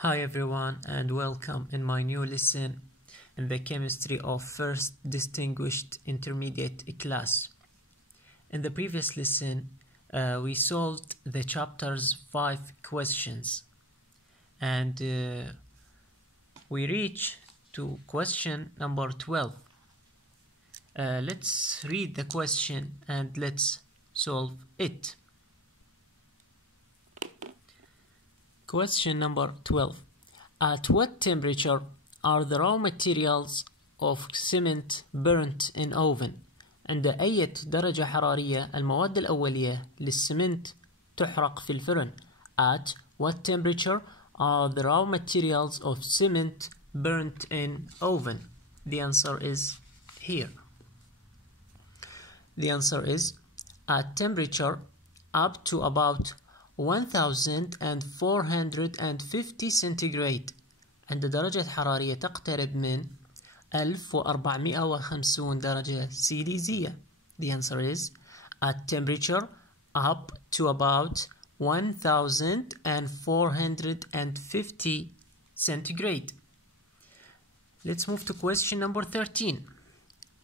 Hi everyone and welcome in my new lesson in the chemistry of first distinguished intermediate class. In the previous lesson we solved the chapter's 5 questions and we reach to question number 12. Let's read the question and let's solve it. Question number 12. At what temperature are the raw materials of cement burnt in oven? عند أي درجة حرارية المواد الأولية للسمنت تحرق في الفرن؟ At what temperature are the raw materials of cement burnt in oven? The answer is here. The answer is at temperature up to about 1450 centigrade. عند درجة حرارية تقترب من 1450 درجة سيليزية. The answer is at temperature up to about 1450 centigrade. Let's move to question number 13.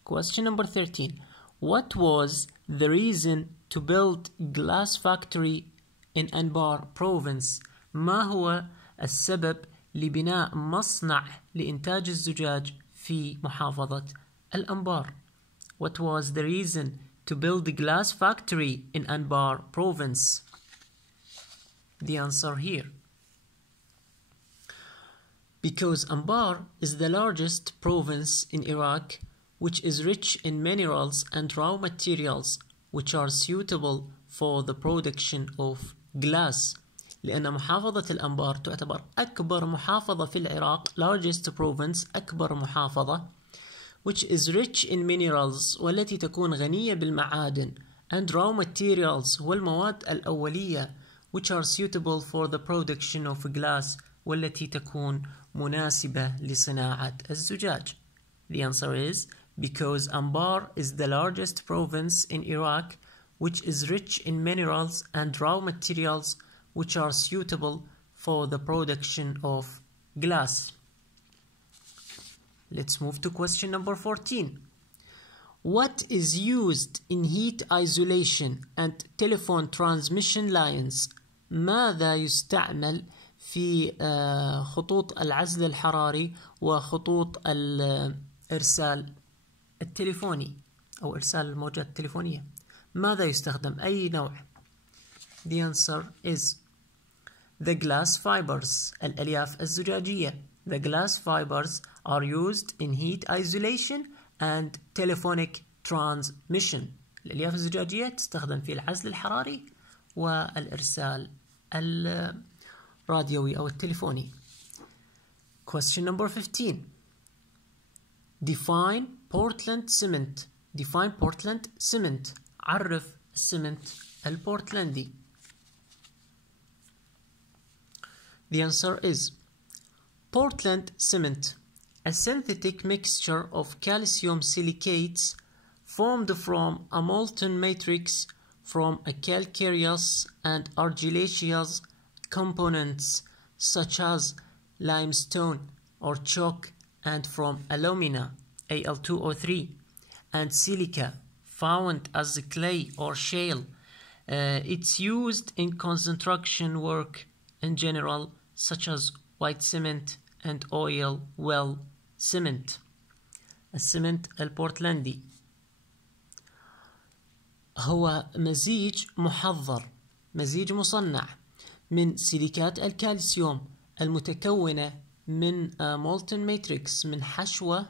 Question number 13. What was the reason to build glass factory in Anbar province? ما هو السبب لبناء مصنع لإنتاج الزجاج في محافظة الأنبار? What was the reason to build the glass factory in Anbar province? The answer here. Because Anbar is the largest province in Iraq, which is rich in minerals and raw materials which are suitable for the production of glass. لأن محافظة الأنبار تعتبر أكبر محافظة في العراق, largest province, أكبر محافظة, which is rich in minerals, والتي تكون غنية بالمعادن, and raw materials, والمواد الأولية, which are suitable for the production of glass, والتي تكون مناسبة لصناعة الزجاج. The answer is because Anbar is the largest province in Iraq, which is rich in minerals and raw materials which are suitable for the production of glass. Let's move to question number 14. What is used in heat isolation and telephone transmission lines? ماذا يستعمل في خطوط العزل الحراري وخطوط الإرسال التليفوني أو إرسال الموجات التليفونية؟ ماذا يستخدم؟ أي نوع؟ The answer is the glass fibers, الألياف الزجاجية. The glass fibers are used in heat isolation and telephonic transmission. الألياف الزجاجية تستخدم في العزل الحراري والإرسال الراديوي أو التليفوني. Question number 15. Define Portland cement. Define Portland cement. عرف السمنت البورتلندي. The answer is Portland cement, a synthetic mixture of calcium silicates formed from a molten matrix from a calcareous and argillaceous components such as limestone or chalk, and from alumina Al2O3 and silica found as clay or shale. It's used in construction work in general, such as white cement and oil well cement. السمنت البورتلندي هو مزيج محضر، مزيج مصنع من سيليكات الكالسيوم المتكونة من molten matrix، من حشوة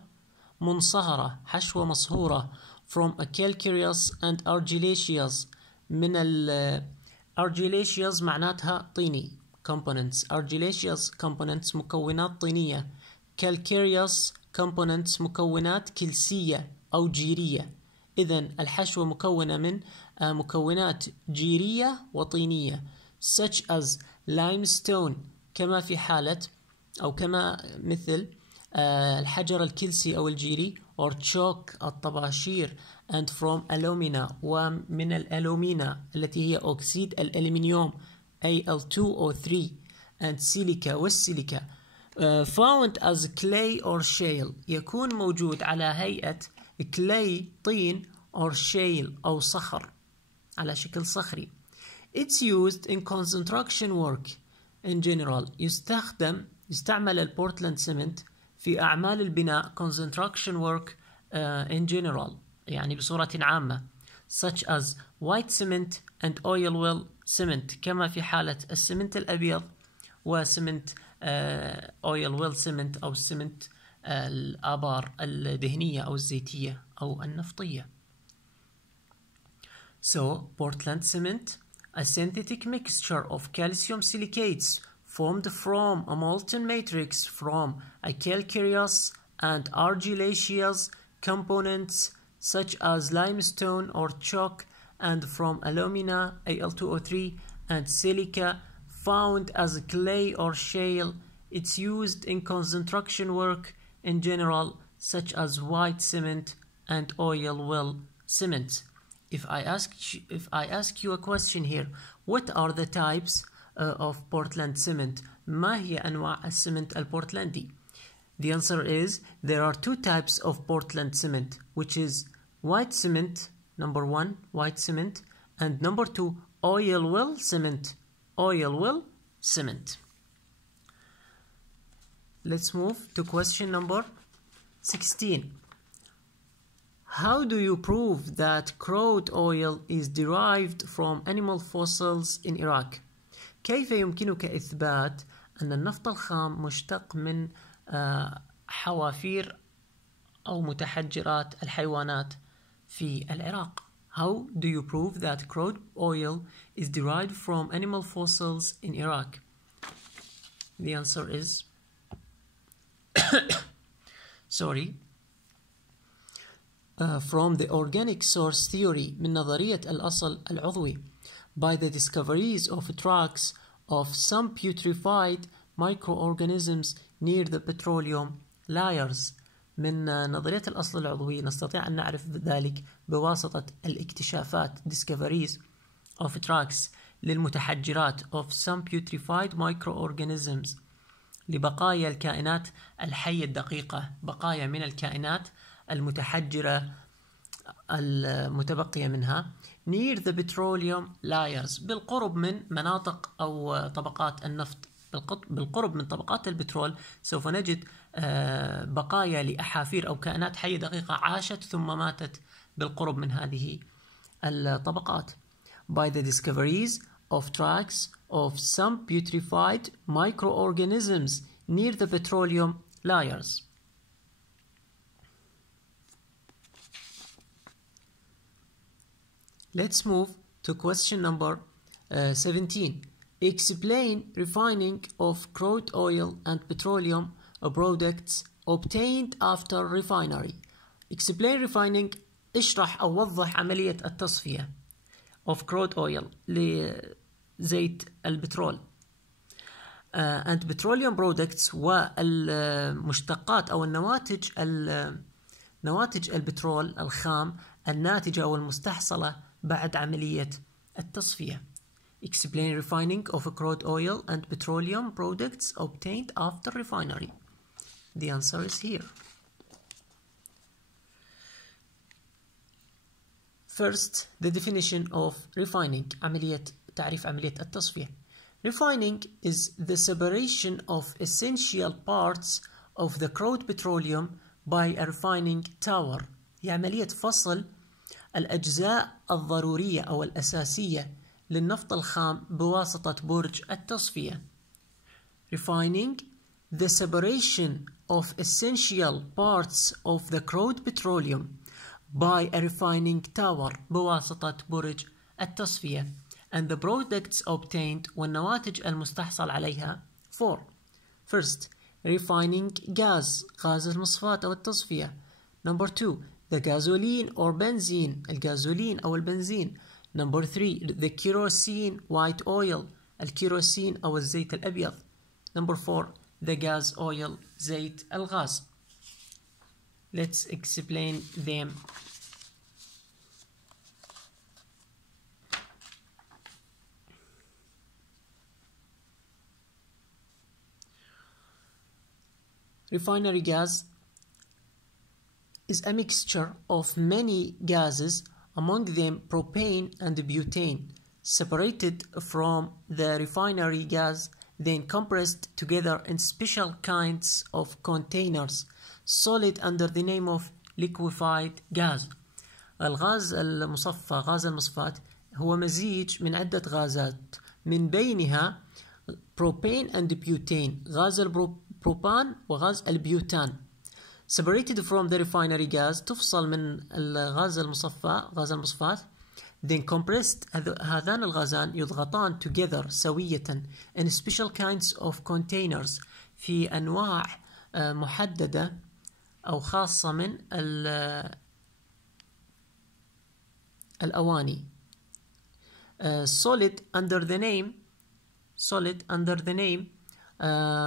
منصهرة، حشوة مصهورة from a calcareous and argillaceous. من argillaceous معناتها طيني components, argillaceous components مكونات طينية، calcareous components مكونات كلسية أو جيرية. إذن الحشوة مكونة من مكونات جيرية وطينية such as limestone، كما في حالة أو كما مثل الحجر الكلسي أو الجيري، or chalk الطباشير، and from alumina، ومن الألومينا التي هي أكسيد الألمنيوم Al2O3 and silica والسيليكا found as clay or shale يكون موجود على هيئة clay طين or shale أو صخر على شكل صخري. It's used in construction work in general. يستعمل البورتلاند سيمنت في أعمال البناء construction work in general يعني بصورة عامة such as white cement and oil well cement كما في حالة السمنت الأبيض وسمنت oil well cement أو السمنت الآبار الدهنية أو الزيتية أو النفطية. So Portland cement, a synthetic mixture of calcium silicates formed from a molten matrix from a calcareous and argillaceous components such as limestone or chalk and from alumina Al2O3 and silica found as clay or shale. It's used in construction work in general such as white cement and oil well cement. If I ask you a question here, what are the types of Portland cement? ما هي أنواع السمنت البورتلاندي? The answer is there are two types of Portland cement, which is white cement, number one, white cement, and number two, oil well cement. Oil well cement. Let's move to question number 16. How do you prove that crude oil is derived from animal fossils in Iraq? كيف يمكنك إثبات أن النفط الخام مشتق من حوافير أو متحجرات الحيوانات في العراق? How do you prove that crude oil is derived from animal fossils in Iraq? The answer is from the organic source theory من نظرية الأصل العضوي by the discoveries of tracks of some putrefied microorganisms near the petroleum layers. من نظرية الأصل العضوي نستطيع أن نعرف ذلك بواسطة الاكتشافات discoveries of tracks للمتحجرات of some putrefied microorganisms لبقايا الكائنات الحية الدقيقة بقايا من الكائنات المتحجرة المتبقية منها near the petroleum layers بالقرب من مناطق أو طبقات النفط بالقرب من طبقات البترول سوف نجد بقايا لأحافير أو كائنات حية دقيقة عاشت ثم ماتت بالقرب من هذه الطبقات by the discoveries of tracks of some putrefied microorganisms near the petroleum layers. Let's move to question number 17. Explain refining of crude oil and petroleum products obtained after refinery. Explain refining اشرح أو وضح عملية التصفية of crude oil لزيت البترول and petroleum products والمشتقات أو نواتج البترول الخام الناتجة أو المستحصلة بعد عملية التصفية. Explain refining of crude oil and petroleum products obtained after refinery. The answer is here. First, the definition of refining. تعريف عملية التصفية. Refining is the separation of essential parts of the crude petroleum by a refining tower. هي عملية فصل الأجزاء الضرورية أو الأساسية للنفط الخام بواسطة برج التصفية. Refining the separation of essential parts of the crude petroleum by a refining tower بواسطة برج التصفية and the products obtained والنواتج المستحصل عليها for. First, refining gas غاز المصفاة أو التصفية. Number 2, the gasoline or benzene الغازولين أو البنزين. Number 3, the kerosene white oil الكيروسين أو الزيت الأبيض. Number 4, the gas oil زيت الغاز. Let's explain them. refinery gas is a mixture of many gases, among them propane and butane, separated from the refinery gas, then compressed together in special kinds of containers, solid under the name of liquefied gas. الغاز المصفى غاز المصفاة هو مزيج من عدة غازات من بينها propane and butane، غاز البروبان وغاز البيوتان. Separated from the refinery gas، تفصل من الغاز المصفى غاز المصفاة، then compressed، هذان الغازان يضغطان together سوية in special kinds of containers، في أنواع محددة أو خاصة من الأواني. solid under the name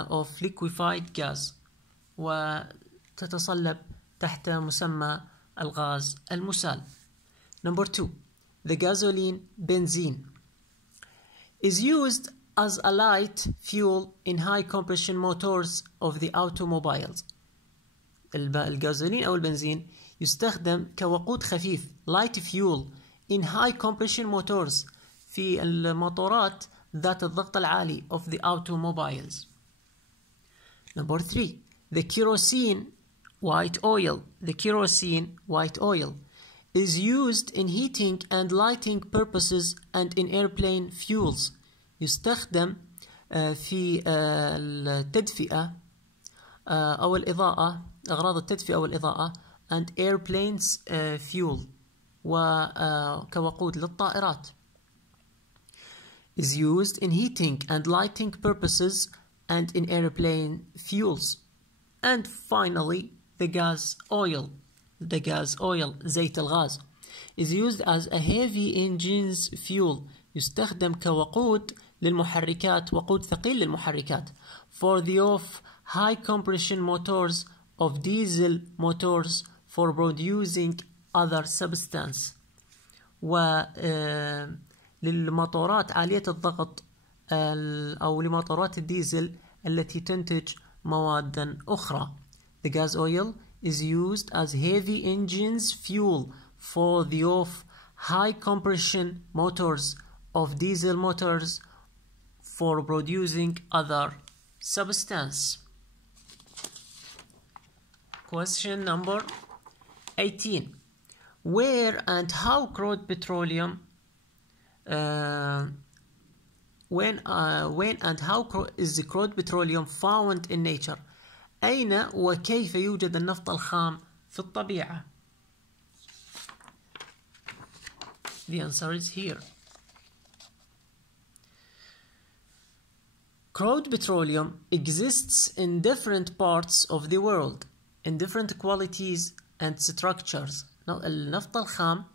of liquefied gas، وتتصلب تحت مسمى الغاز المسال. Number 2. The gasoline benzene is used as a light fuel in high compression motors of the automobiles. الغازولين أو البنزين يستخدم كوقود خفيف light fuel in high compression motors في الموتورات ذات الضغط العالي of the automobiles. Number 3. The kerosene white oil is used in heating and lighting purposes and in airplane fuels. يستخدم في التدفئة أو الإضاءة، أغراض التدفئة والإضاءة and airplanes fuel، وكوقود للطائرات. is used in heating and lighting purposes and in airplane fuels. And finally, the gas oil زيت الغاز is used as a heavy engines fuel، يستخدم كوقود للمحركات، وقود ثقيل للمحركات for the off high compression motors of diesel motors for producing other substance، للموتورات عالية الضغط أو لموتورات الديزل التي تنتج مواد أخرى. The gas oil is used as heavy engines fuel for the off high compression motors of diesel motors for producing other substance. Question number 18. Where and how crude petroleum when and how is the crude petroleum found in nature؟ أين وكيف يوجد النفط الخام في الطبيعة؟ The answer is here. Crude petroleum exists in different parts of the world, in different qualities and structures. النفط الخام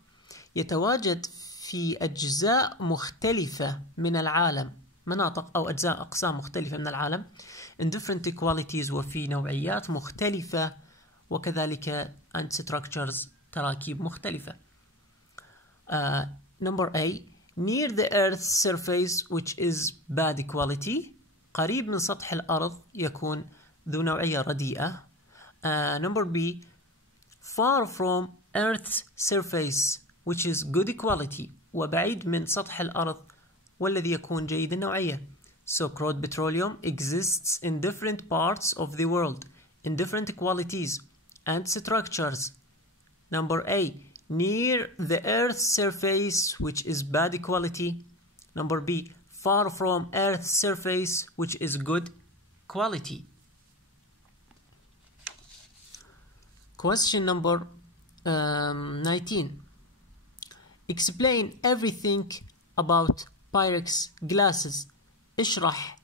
يتواجد في أجزاء مختلفة من العالم، مناطق أو أجزاء أقسام مختلفة من العالم in different qualities، وفي نوعيات مختلفة، وكذلك and structures تراكيب مختلفة. Number A. Near the Earth's surface which is bad quality، قريب من سطح الأرض يكون ذو نوعية رديئة. Number B. Far from Earth's surface which is good quality، وبعيد من سطح الأرض والذي يكون جيد النوعية. So crude petroleum exists in different parts of the world, in different qualities and structures. Number A. Near the Earth's surface which is bad quality. Number B. Far from Earth's surface which is good quality. Question number 19. Explain everything about Pyrex glasses. اشرح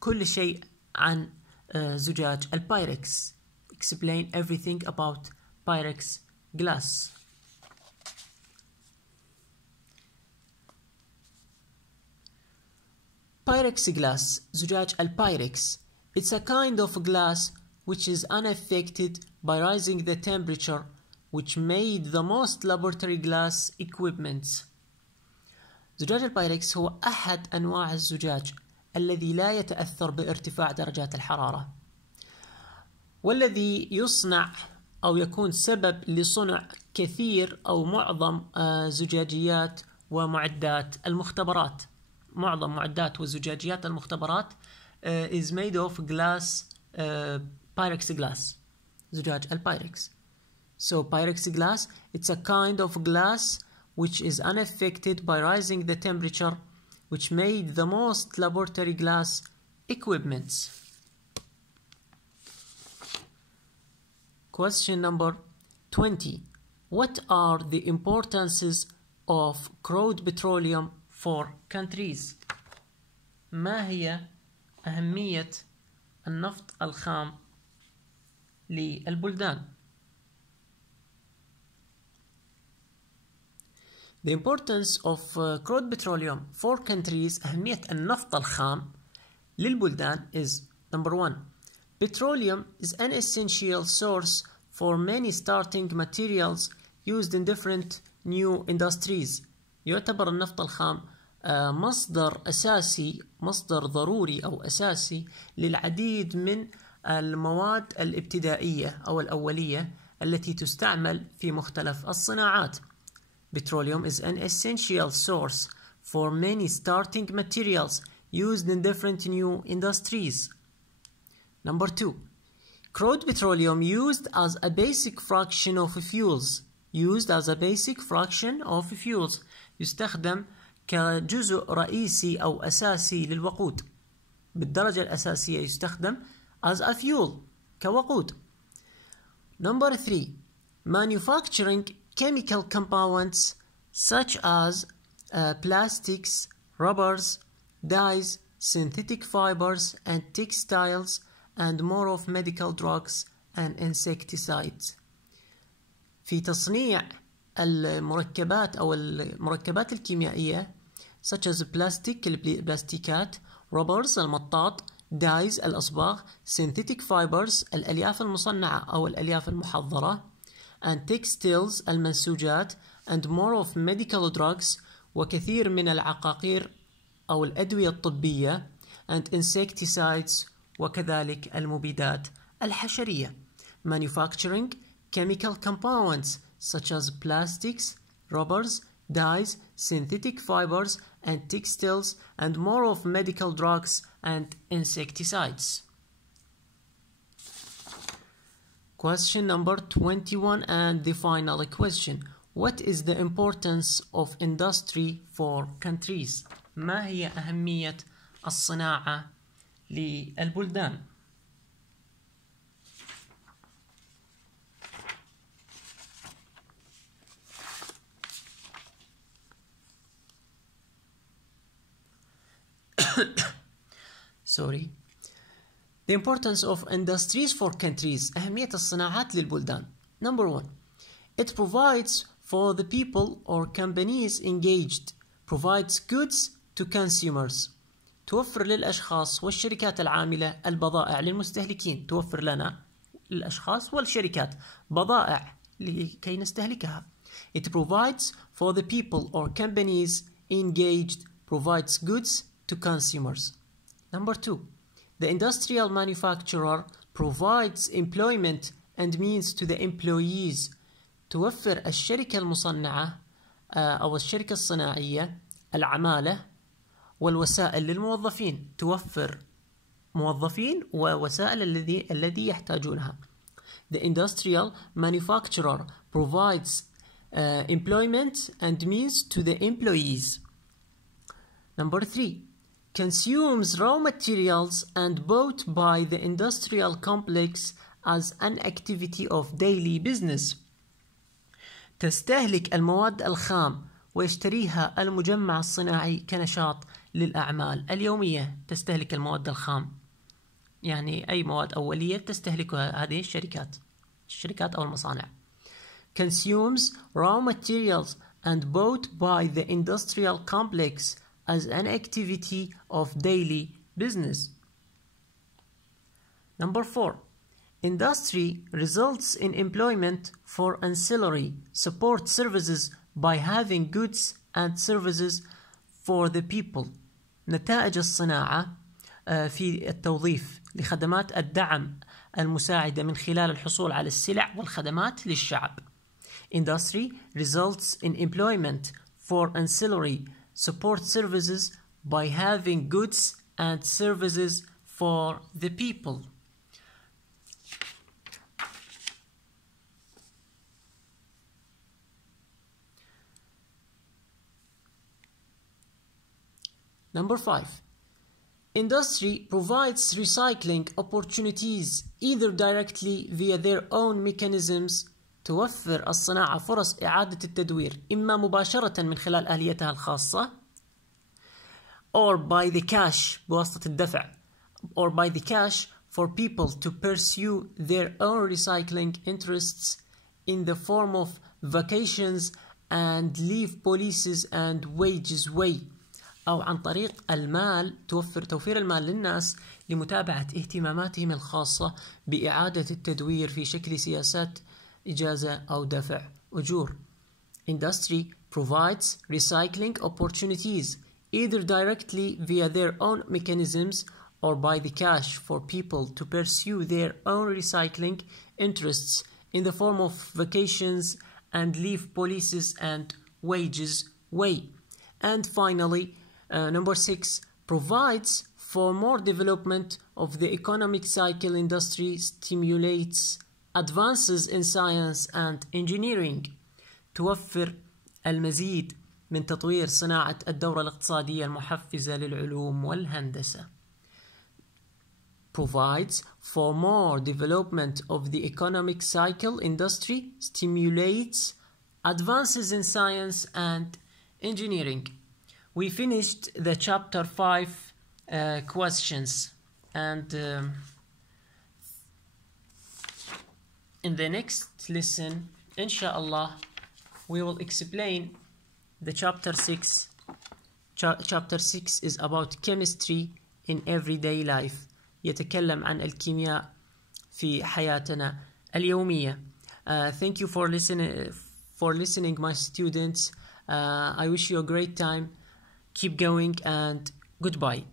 كل شيء عن زجاج البايركس. Explain everything about Pyrex glass. Pyrex glass, زجاج البايركس. It's a kind of glass which is unaffected by rising the temperature, which made the most laboratory glass equipments. زجاج البايركس هو أحد أنواع الزجاج الذي لا يتأثر بارتفاع درجات الحرارة. والذي يصنع أو يكون سبب لصنع كثير أو معظم زجاجيات ومعدات المختبرات. معظم معدات وزجاجيات المختبرات is made of glass, Pyrex glass, زجاج البايركس. So Pyrex glass, it's a kind of glass which is unaffected by rising the temperature, which made the most laboratory glass equipments. Question number 20. What are the importances of crude petroleum for countries? ما هي أهمية النفط الخام للبلدان؟ The importance of crude petroleum for countries, أهمية النفط الخام للبلدان is number 1. Petroleum is an essential source for many starting materials used in different new industries. يعتبر النفط الخام مصدر أساسي، مصدر ضروري أو أساسي للعديد من المواد الابتدائية أو الأولية التي تستعمل في مختلف الصناعات. Petroleum is an essential source for many starting materials used in different new industries. Number 2. Crude petroleum used as a basic fraction of fuels. Used as a basic fraction of fuels. يستخدم كجزء رئيسي أو أساسي للوقود. بالدرجة الأساسية يستخدم as a fuel كوقود. Number 3. Manufacturing chemical compounds such as plastics, rubbers, dyes, synthetic fibers and textiles and more of medical drugs and insecticides. في تصنيع المركبات أو المركبات الكيميائية such as plastic البلاستيكات, rubbers المطاط, dyes الأصباغ, synthetic fibers الألياف المصنعة أو الألياف المحضرة, and textiles المنسوجات, and more of medical drugs وكثير من العقاقير أو الأدوية الطبية, and insecticides وكذلك المبيدات الحشرية. Manufacturing chemical compounds such as plastics, rubbers, dyes, synthetic fibers and textiles, and more of medical drugs and insecticides. Question number 21 and the final question. What is the importance of industry for countries? ما هي أهمية الصناعة للبلدان؟ Sorry. The importance of industries for countries. أهمية الصناعات للبلدان. Number 1. It provides for the people or companies engaged. Provides goods to consumers. توفر للأشخاص والشركات العاملة البضائع للمستهلكين. توفر لنا الأشخاص والشركات بضائع لكي نستهلكها. It provides for the people or companies engaged. Provides goods to consumers. Number 2. The industrial manufacturer provides employment and means to the employees. توفر الشركة المصنعة أو الشركة الصناعية العمالة والوسائل للموظفين. توفر موظفين ووسائل الذي يحتاجونها. The industrial manufacturer provides employment and means to the employees. Number 3. Consumes raw materials and bought by the industrial complex as an activity of daily business. تستهلك المواد الخام ويشتريها المجمع الصناعي كنشاط للأعمال اليومية. تستهلك المواد الخام يعني أي مواد أولية تستهلكها هذه الشركات أو المصانع. Consumes raw materials and bought by the industrial complex as an activity of daily business. Number 4. Industry results in employment for ancillary support services by having goods and services for the people. نتائج الصناعة في التوظيف لخدمات الدعم المساعدة من خلال الحصول على السلع والخدمات للشعب. Industry results in employment for ancillary support services by having goods and services for the people. Number 5. Industry provides recycling opportunities either directly via their own mechanisms. توفر الصناعة فرص إعادة التدوير إما مباشرة من خلال آليتها الخاصة or by the cash بواسطة الدفع or by the cash for people to pursue their own recycling interests in the form of vacations and leave policies and wages way. أو عن طريق المال توفير المال للناس لمتابعة اهتماماتهم الخاصة بإعادة التدوير في شكل سياسات إجازة أو دفع أجور. Industry provides recycling opportunities either directly via their own mechanisms or by the cash for people to pursue their own recycling interests in the form of vacations and leave policies and wages way. And finally, number 6, provides for more development of the economic cycle. Industry stimulates advances in science and engineering. توفر المزيد من تطوير صناعة الدورة الاقتصادية المحفزة للعلوم والهندسة. Provides for more development of the economic cycle. Industry stimulates advances in science and engineering. We finished the chapter 5 questions, and in the next lesson, inshallah, we will explain the chapter 6. Chapter 6 is about chemistry in everyday life. يتكلم عن الكيمياء في حياتنا اليومية. Thank you for listening, my students. I wish you a great time. Keep going and goodbye.